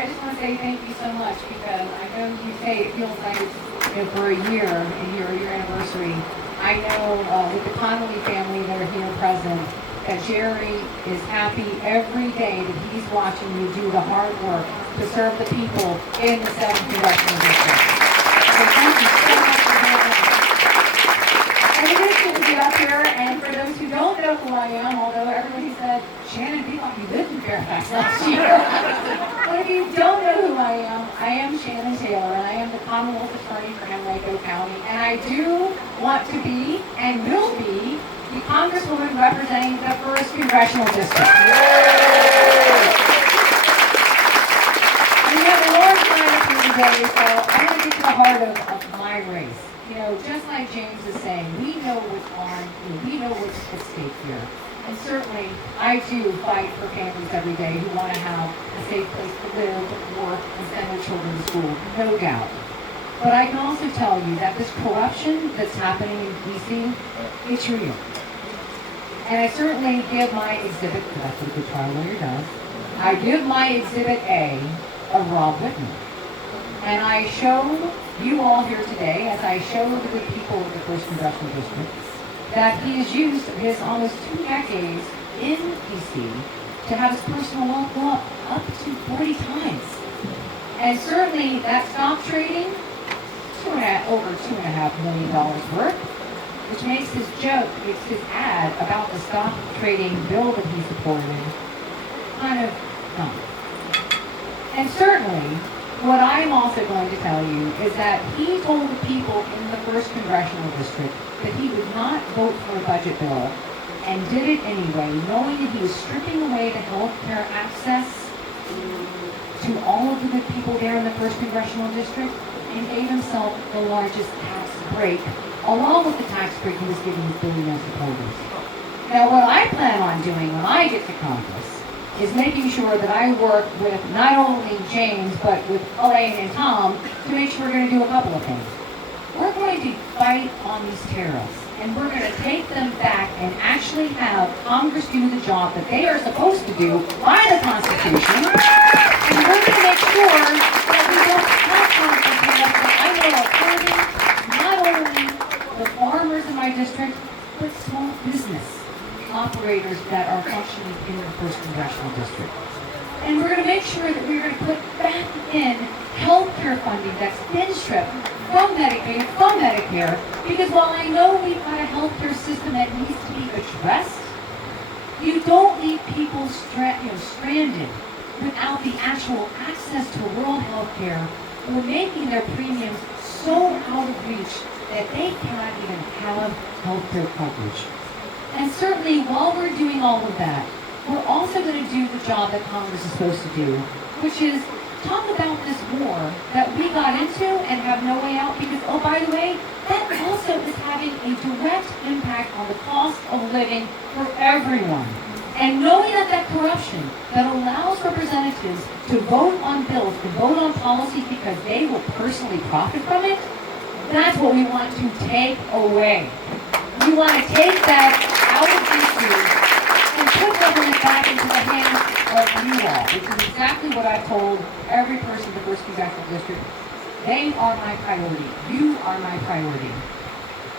I just want to say thank you so much because I know you say it feels like it's for a year and your anniversary. I know with the Connolly family that are here present that Jerry is happy every day that he's watching you do the hard work to serve the people in the 7th Congressional District. So thank you so much for doing that. And it is good to be up here, and for those who don't know who I am, although everybody said, Shannon, we thought you lived in Fairfax last year. But if you don't know who I am Shannon Taylor, and I am the Commonwealth Attorney for Henrico County, and I do want to be, and will be, the Congresswoman representing the 1st Congressional District. And we have a large lineup here today, so I want to get to the heart of my race. You know, just like James is saying, we know what's on, we know what's at stake here. And certainly, I do fight for families every day who want to have a safe place to live, work, and send their children to school, no doubt. But I can also tell you that this corruption that's happening in D.C., it's real. And I certainly give my exhibit, because that's what a good trial lawyer does, I give my exhibit A of Rob Whitman. And I show you all here today, as I show the good people of the 1st Congressional District, that he has used his almost 2 decades in D.C. to have his personal wealth go up to 40 times. And certainly that stock trading, over $2.5 million worth, which makes his ad about the stock trading bill that he supported kind of dumb. And certainly, what I'm also going to tell you is that he told the people in the 1st Congressional District that he would not vote for a budget bill, and did it anyway, knowing that he was stripping away the health care access to all of the good people there in the 1st Congressional District, and gave himself the largest tax break, along with the tax break he was giving his billionaire supporters. Now, what I plan on doing when I get to Congress is making sure that I work with not only James, but with Elaine and Tom to make sure we're going to do a couple of things. We're going to fight on these tariffs, and we're going to take them back and actually have Congress do the job that they are supposed to do by the Constitution. And we're going to make sure that we don't have Congress that I know are hurting not only the farmers in my district, but small business operators that are functioning in the 1st Congressional District. And we're going to make sure that we're going to put back in health care funding that's been stripped from Medicare, because while I know we've got a health care system that needs to be addressed, you don't leave people stranded without the actual access to rural health care, or making their premiums so out of reach that they cannot even have health care coverage. And certainly, while we're doing all of that, we're also going to do the job that Congress is supposed to do, which is talk about this war that we got into and have no way out, because, oh, by the way, that also is having a direct impact on the cost of living for everyone. And knowing that corruption that allows representatives to vote on bills, to vote on policies because they will personally profit from it, that's what we want to take away. We want to take that out of issues and put government back into the hands of you all, which is exactly what I've told every person in the 1st Congressional District. They are my priority. You are my priority.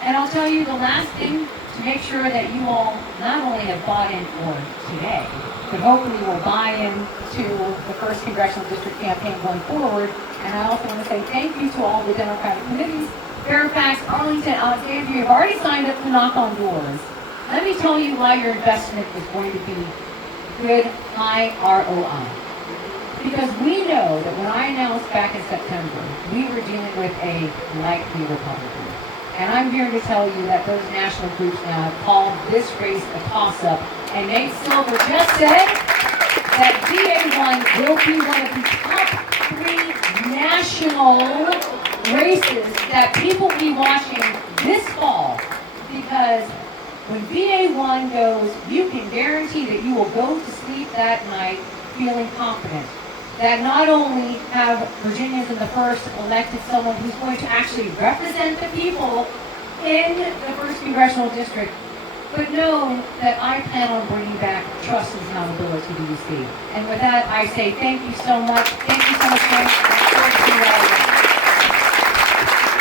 And I'll tell you the last thing, to make sure that you all not only have bought in for today, but hopefully will buy in to the 1st Congressional District campaign going forward. And I also want to say thank you to all the Democratic committees. Fairfax, Arlington, Alexandria have already signed up to knock on doors. Let me tell you why your investment is going to be good, high ROI. Because we know that when I announced back in September, we were dealing with a likely Republican. And I'm here to tell you that those national groups now have called this race a toss-up. And Nate Silver just said that VA1 will be one of the top 3 national races that people will be watching this fall. Because when VA1 goes, you can guarantee that you will go to sleep that night feeling confident that not only have Virginians in the 1st elected someone who's going to actually represent the people in the 1st Congressional District, but know that I plan on bringing back trust and accountability do you see? And with that, I say thank you so much. Thank you so much, James.